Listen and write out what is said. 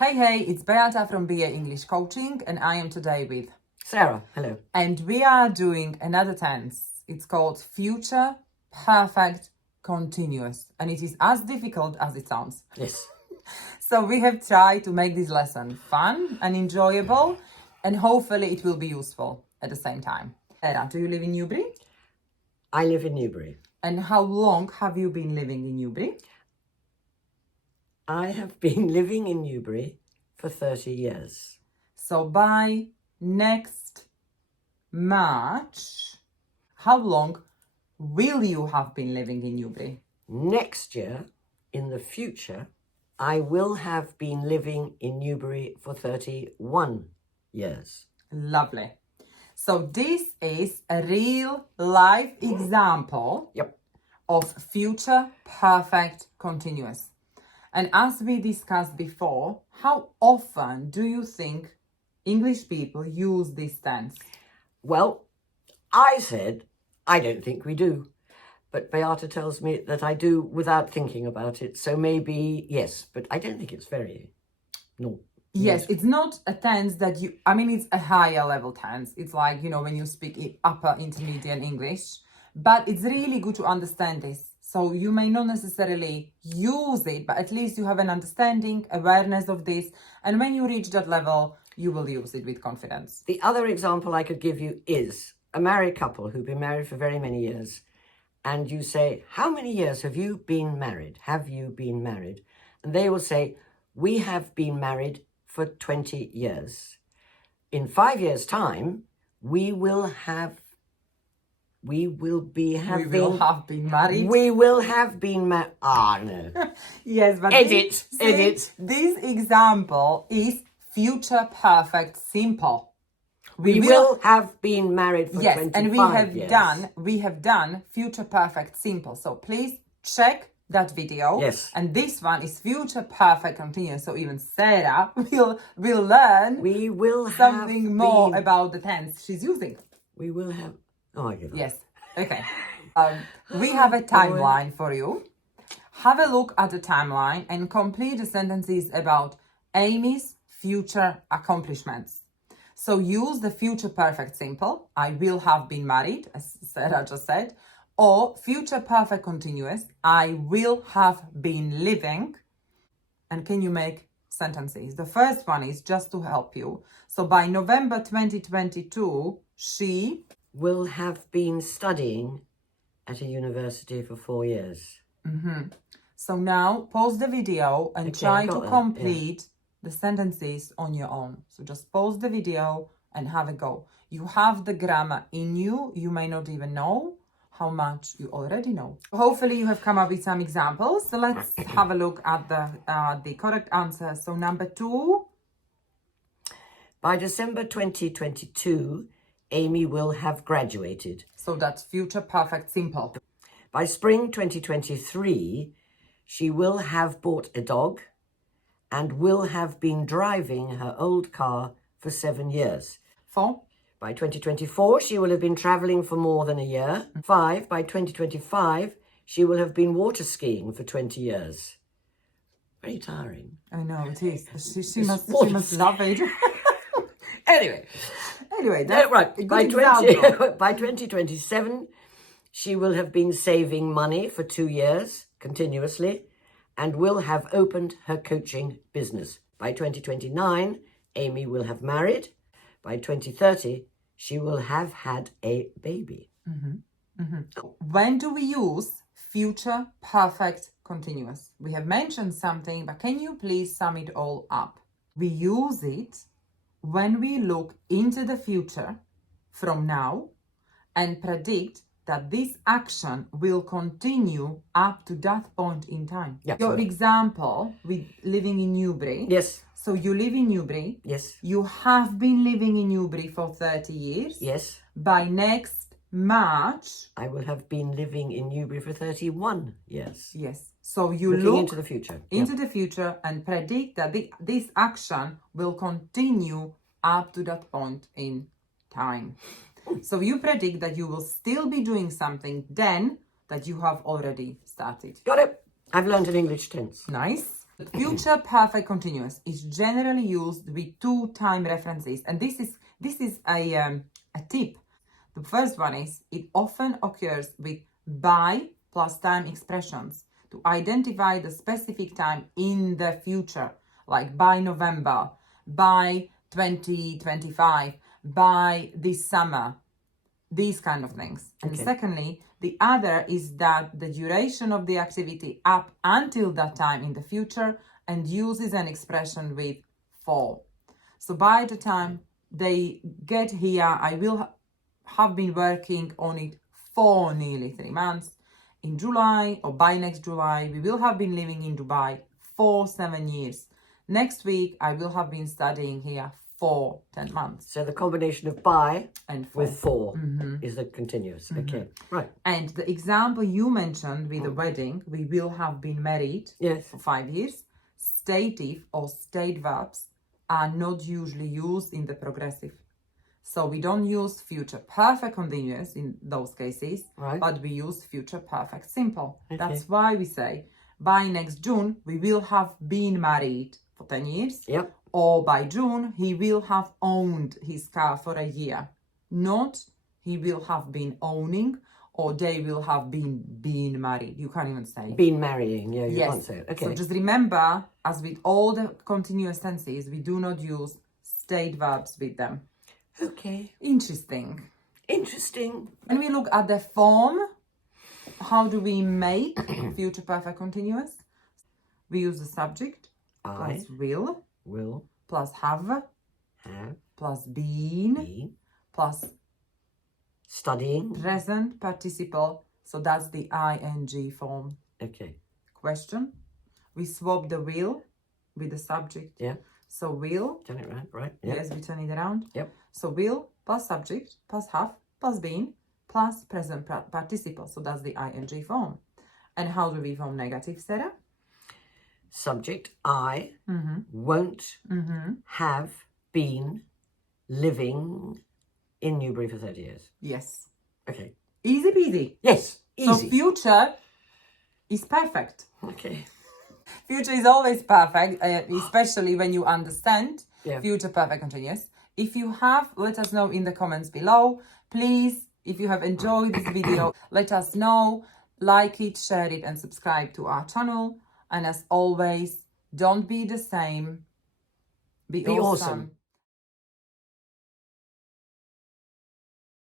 Hey, it's Beata from BA English Coaching, and I am today with Sarah, hello. And we are doing another tense. It's called future perfect continuous, and it is as difficult as it sounds. Yes. So we have tried to make this lesson fun and enjoyable, and hopefully it will be useful at the same time. Sarah, do you live in Newbury? I live in Newbury. And how long have you been living in Newbury? I have been living in Newbury for 30 years. So by next March, how long will you have been living in Newbury? Next year, in the future, I will have been living in Newbury for 31 years. Lovely. So this is a real life example of future perfect continuous. And as we discussed before, how often do you think English people use this tense? Well, I said, I don't think we do. But Beata tells me that I do without thinking about it. So maybe, yes, but I don't think it's very, no. Yes, it's not a tense that it's a higher level tense. It's like, when you speak upper intermediate English, but it's really good to understand this. So you may not necessarily use it, but at least you have an understanding, awareness of this. And when you reach that level, you will use it with confidence. The other example I could give you is a married couple who've been married for very many years. And you say, how many years have you been married? Have you been married? And they will say, we have been married for 20 years. In 5 years' time, we will have been married. We will have been married. No. Yes, but edit. This example is future perfect simple. We will have been married for 25 and we have done future perfect simple. So please check that video. Yes. And this one is future perfect continuous. So even Sarah will learn something more about the tense she's using. We will have. Oh, I get it. Yes. Okay. We have a timeline for you. Have a look at the timeline and complete the sentences about Amy's future accomplishments. So use the future perfect simple, I will have been married, as Sarah just said, or future perfect continuous, I will have been living. And can you make sentences? The first one is just to help you. So by November 2022, she will have been studying at a university for 4 years. Mm-hmm. So now pause the video and try to complete the sentences on your own. So just pause the video and have a go. You have the grammar in you. You may not even know how much you already know. Hopefully you have come up with some examples. So let's have a look at the correct answer. So number 2. By December 2022, Amy will have graduated. So that's future perfect simple. By spring 2023, she will have bought a dog and will have been driving her old car for 7 years. 4. By 2024, she will have been travelling for more than a year. 5. By 2025, she will have been water skiing for 20 years. Very tiring. I know, it is. She must love it. Anyway, that's right. a By good by 2027, she will have been saving money for 2 years continuously and will have opened her coaching business. By 2029, Amy will have married. By 2030, she will have had a baby. Mm-hmm. Mm-hmm. When do we use future perfect continuous? We have mentioned something, but can you please sum it all up? We use it when we look into the future from now and predict that this action will continue up to that point in time. Yeah, Your example with living in Newbury. Yes. So you live in Newbury. Yes. You have been living in Newbury for 30 years. Yes. By next March, I will have been living in Newbury for 31 years. Yes. So you look into the future. Into the future and predict that this action will continue up to that point in time. So you predict that you will still be doing something then that you have already started. Got it. I've learned an English tense. Nice. Future perfect continuous is generally used with two time references, and this is a tip. The first one is it often occurs with by plus time expressions to identify the specific time in the future, like by November, by 2025, by this summer, these kind of things. And Okay. secondly, the other is that the duration of the activity up until that time in the future and uses an expression with for. So by the time they get here, I will have been working on it for nearly 3 months. In July or by next July, we will have been living in Dubai for 7 years. Next week, I will have been studying here for 10 months. So the combination of by And for. with for is the continuous. Okay, right. And the example you mentioned with the wedding, we will have been married Yes. for 5 years. Stative or state verbs are not usually used in the progressive. So we don't use future perfect continuous in those cases, Right. but we use future perfect simple. Okay. That's why we say by next June, we will have been married for 10 years. Yep. Or by June, he will have owned his car for a year. Not he will have been owning or they will have been married. You can't even say. Been marrying. Yeah, you Yes. can't say it. Okay. So just remember, as with all the continuous tenses, we do not use state verbs with them. Okay. Interesting. Interesting. When we look at the form, how do we make future perfect continuous? We use the subject I plus will will plus have have plus been been plus studying. present participle. So that's the ing form. Okay. Question. We swap the will with the subject. Yeah. So will, Turn it around. Right. Yeah. yes, we turn it around. Yep. So will plus subject plus have plus been plus present participle. So that's the ing form. And how do we form negative, Sarah? Subject I won't have been living in Newbury for 30 years. Yes. Okay. Easy peasy. Yes. So Easy. future is perfect. Okay. Future is always perfect, especially when you understand Yeah. future perfect continuous. If you have, let us know in the comments below. Please, if you have enjoyed this video, let us know. Like it, share it, and subscribe to our channel. And as always, don't be the same. Be awesome.